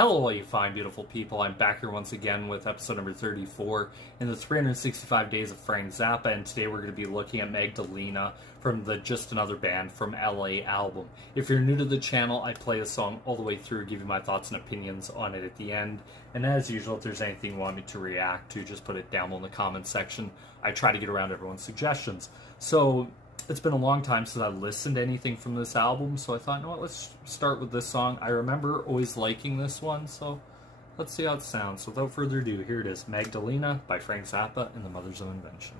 Hello all you fine, beautiful people. I'm back here once again with episode number 34 in the 365 Days of Frank Zappa, and today we're going to be looking at Magdalena from the Just Another Band from LA album. If you're new to the channel, I play a song all the way through, give you my thoughts and opinions on it at the end, and as usual, if there's anything you want me to react to, just put it down in the comments section. I try to get around everyone's suggestions. So, it's been a long time since I listened to anything from this album, so I thought, you know what, let's start with this song. I remember always liking this one, so let's see how it sounds. So without further ado, here it is, Magdalena by Frank Zappa and the Mothers of Invention.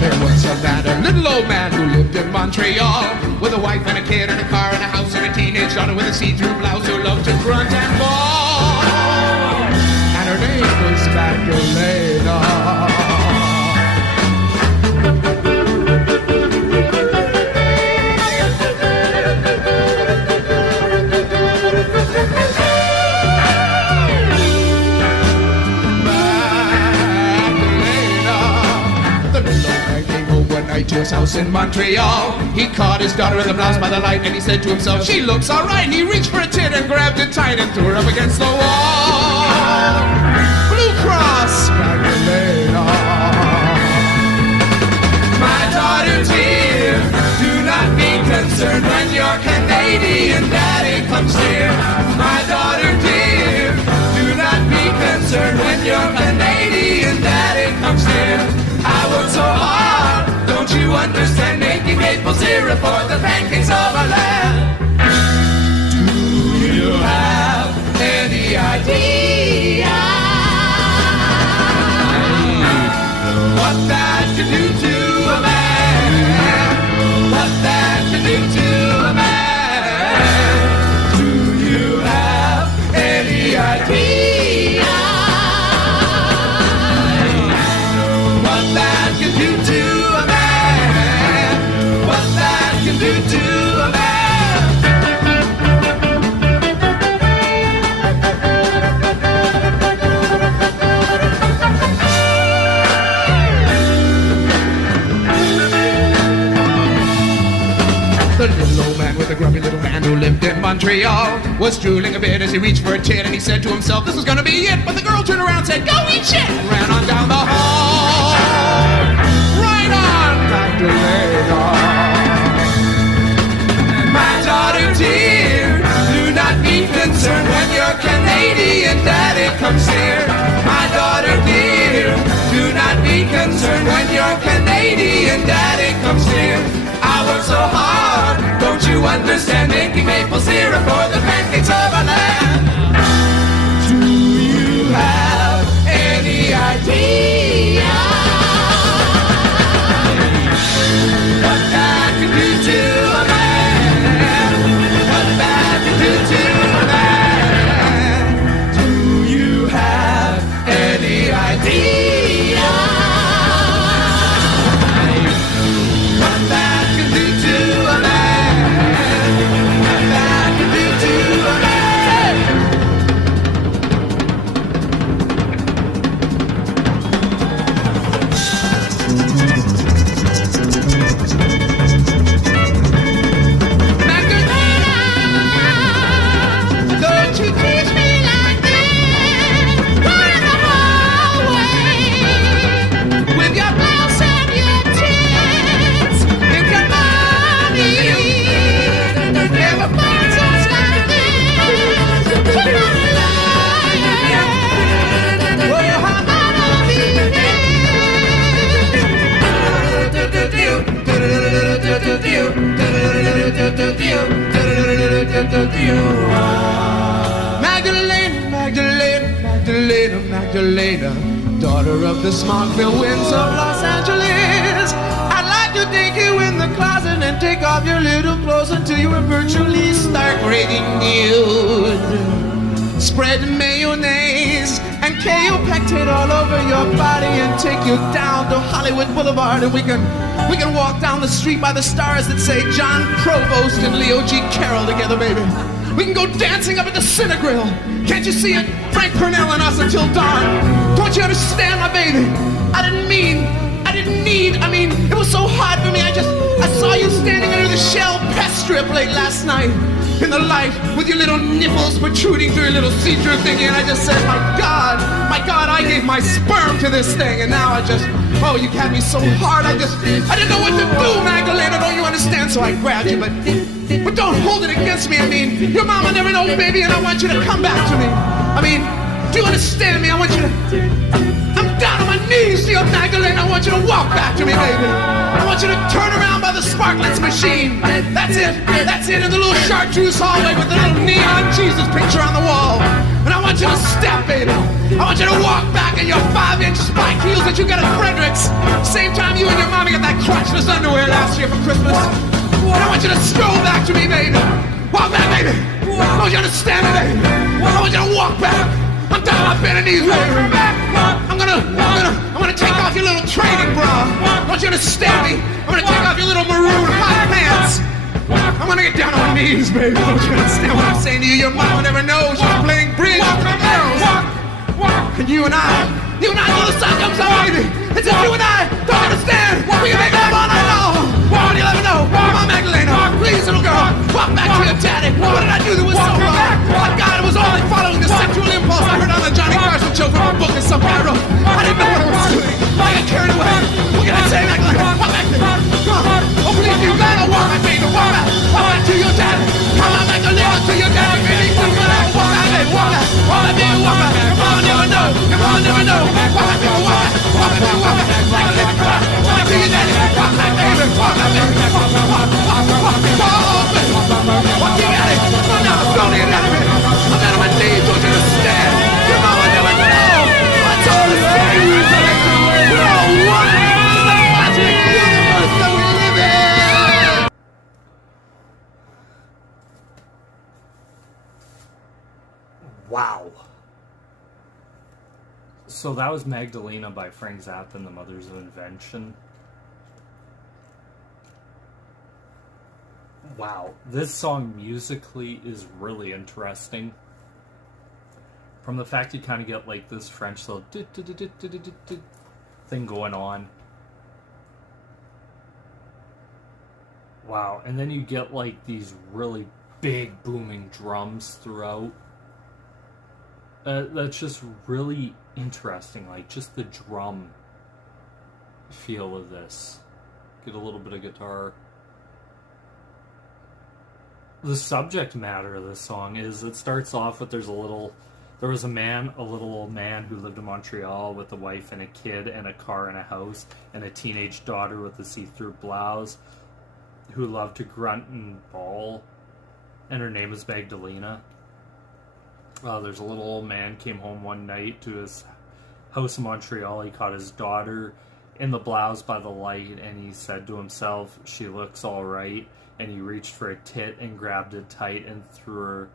There was a lad, a little old man who lived in Montreal, with a wife and a kid and a car and a house and a teenage daughter with a see-through blouse who loved to grunt and bawl. And her name was Magdalena. To his house in Montreal, he caught his daughter in the blouse by the light, and he said to himself, "She looks all right." And he reached for a tit and grabbed it tight and threw her up against the wall. Blue Cross Magdalena. My daughter dear, do not be concerned when your Canadian daddy comes here. My daughter dear, do not be concerned when your Canadian daddy comes here. I work so hard, don't you understand, making maple syrup for the pancakes of our land? Do you have any idea what that can do to a man? What that can do to a man? Do you have any idea what that can do to a man? What that can do to a man? The little old man with the grubby little hand who lived in Montreal was drooling a bit as he reached for a tit, and he said to himself, "This is gonna be it." But the girl turned around and said, "Go eat shit!" and ran on down the hall. Right on, Magdalena. My daughter dear, do not be concerned when your Canadian daddy comes here. My daughter dear, do not be concerned when your Canadian daddy comes here. I work so hard, don't you understand, making maple syrup for the pancakes of our land? Do you have any idea what that can do to a man? What that can do to a man? Do you have any idea what that can do to a man? What that can do to a man? Don't you tease me like this, running the hallway with your blouse and your tits, and your money. Never felt just like this. Turn on the light. Oh, how about all these Magdalena, Magdalena, Magdalena, Magdalena, daughter of the Smockville winds of Los Angeles. I'd like to take you in the closet and take off your little clothes until you were virtually stark raving nude. Spread mayonnaise and KO Pectate all over your body and take you down to Hollywood Boulevard, and we can walk down the street by the stars that say John Provost and Leo G. Carroll together, baby. We can go dancing up at the Cinegrill. Can't you see it? Frank Purnell and us until dawn. Don't you understand, my baby? I didn't need, it was so hard for me. up late last night in the light with your little nipples protruding through your little see-through thingy, and I just said, my God, I gave my sperm to this thing, and now oh, you had me so hard, I didn't know what to do, Magdalena, don't you understand? So I grabbed you, but don't hold it against me. I mean, your mama never know, baby, and I want you to come back to me. I mean, do you understand me? I want you to... I'm down on my knees, dear Magdalena. I want you to walk back to me, baby. I want you to turn around by the Sparklets machine. That's it, in the little chartreuse hallway with the little neon Jesus picture on the wall. And I want you to step, baby. I want you to walk back in your 5-inch spike heels that you got at Frederick's. Same time you and your mommy got that crotchless underwear last year for Christmas. And I want you to stroll back to me, baby. Walk back, baby. I want you to understand me, baby. I want you to walk back. I'm down on my bended knees, baby. I'm gonna take off your little training bra. I want you to understand me. I'm gonna take off your little maroon hot pants. I'm gonna get down on my knees, baby. Don't you understand what I'm saying to you? Your mama never knows you're playing bridge with the girls. And you and I, till the sun comes up, baby. It's just you and I. Don't you understand? We can make love all night long. Why do you let me know? Come on, Magdalena. Please, little girl. Walk back to your daddy. What did I do that was so wrong? My God, it was only following the sexual impulse I heard on the Johnny Carson show from a book or something I wrote. I didn't know what I was doing. I got carried away. What can I say, Magdalena? Walk back there. Come on. Oh, please, you gotta walk back, baby. Walk back. Walk back to your daddy. Come on, Magdalena, to your daddy, baby. Walk back, baby. Walk back. Walk back, baby. Walk back. Your mama never know. Your mama never know. Walk back, baby. Walk back. Walk back, baby. Walk back. Magdalena, come on. Walk back to your daddy. Walk back, baby. Walk back, baby. Walk, walk, walk, walk, walk, baby. Walk to your daddy. Come on now. Go to your daddy, baby. I'm down on my knees. Don't you understand? Your mama never know. I told her to stay with me. No one is the magic universe that we live in. Wow. So that was Magdalena by Frank Zappa and the Mothers of Invention. Wow. This song musically is really interesting. From the fact you kind of get like this French little thing going on. Wow. And then you get like these really big booming drums throughout. That's just really interesting, like just the drum feel of this. Get a little bit of guitar. The subject matter of this song is, it starts off with there was a little old man who lived in Montreal with a wife and a kid and a car and a house and a teenage daughter with a see-through blouse who loved to grunt and bawl, and her name is Magdalena. There's a little old man came home one night to his house in Montreal. He caught his daughter in the blouse by the light, and he said to himself, she looks all right. And he reached for a tit and grabbed it tight and threw her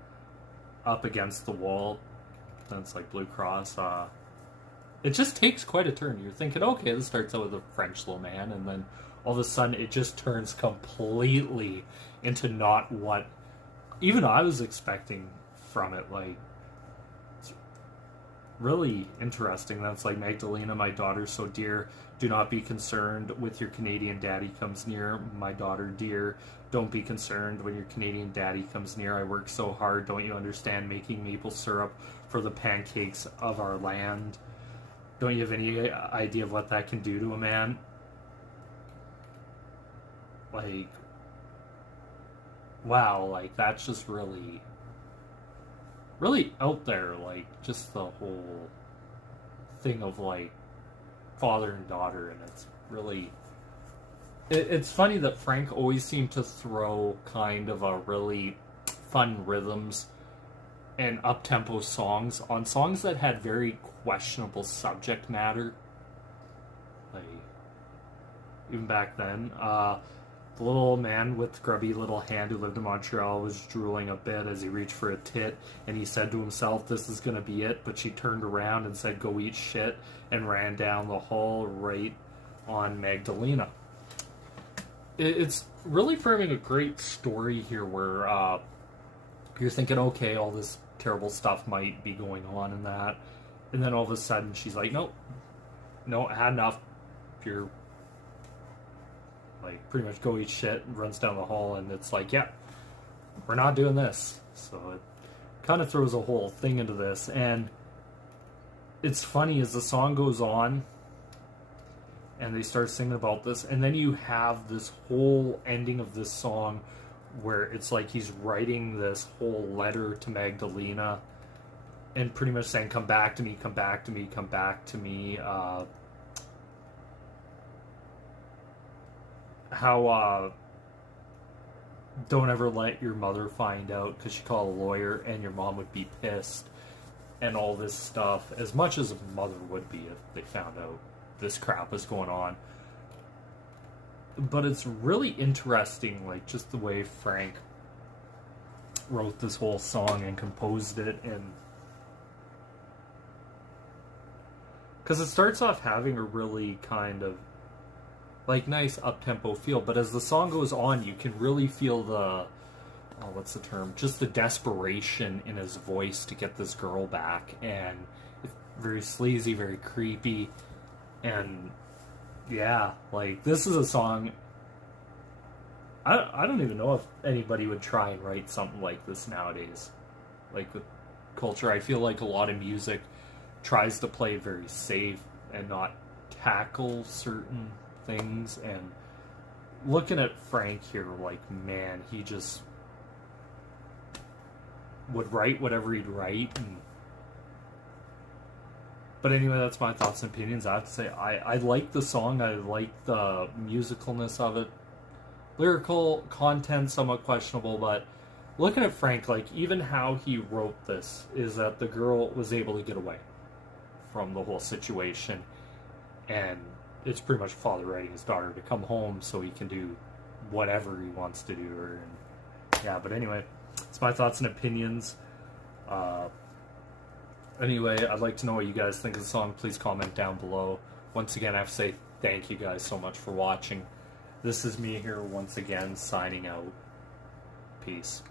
up against the wall. That's like Blue Cross. It just takes quite a turn. You're thinking, okay, this starts out with a French little man, and then all of a sudden it just turns completely into not what even I was expecting from it. Like, really interesting. That's like, Magdalena, my daughter so dear, do not be concerned with your Canadian daddy comes near. My daughter dear, don't be concerned when your Canadian daddy comes near. I work so hard, don't you understand, making maple syrup for the pancakes of our land. Don't you have any idea of what that can do to a man? Like, wow, like, that's just really out there, like, just the whole thing of, like, father and daughter, and it's really... It's funny that Frank always seemed to throw kind of a really fun rhythms and up-tempo songs on songs that had very questionable subject matter. Like, even back then, the little old man with grubby little hand who lived in Montreal was drooling a bit as he reached for a tit, and he said to himself, this is gonna be it, but she turned around and said, go eat shit, and ran down the hall right on Magdalena. It's really framing a great story here where you're thinking, okay, all this terrible stuff might be going on in that, and then all of a sudden she's like, no, I had enough. You're like, pretty much go eat shit, and runs down the hall, and it's like, yeah, we're not doing this. So it kind of throws a whole thing into this. And it's funny as the song goes on and they start singing about this, and then you have this whole ending of this song where it's like he's writing this whole letter to Magdalena and pretty much saying, come back to me, come back to me, come back to me. How don't ever let your mother find out because she called a lawyer and your mom would be pissed and all this stuff, as much as a mother would be if they found out this crap was going on. But it's really interesting, like, just the way Frank wrote this whole song and composed it, and because it starts off having a really kind of like nice up-tempo feel, but as the song goes on you can really feel the what's the term, just the desperation in his voice to get this girl back, and it's very sleazy, very creepy. And yeah, like, this is a song I don't even know if anybody would try and write something like this nowadays. Like, with culture, I feel like a lot of music tries to play very safe and not tackle certain things. And looking at Frank here, like, man, he just would write whatever he'd write. But anyway, that's my thoughts and opinions. I have to say, I like the song. I like the musicalness of it. Lyrical content, somewhat questionable, but looking at Frank, like, even how he wrote this is that the girl was able to get away from the whole situation, and it's pretty much father writing his daughter to come home so he can do whatever he wants to do. Yeah, but anyway, it's my thoughts and opinions. Anyway, I'd like to know what you guys think of the song. Please comment down below. Once again, I have to say thank you guys so much for watching. This is me here once again, signing out. Peace.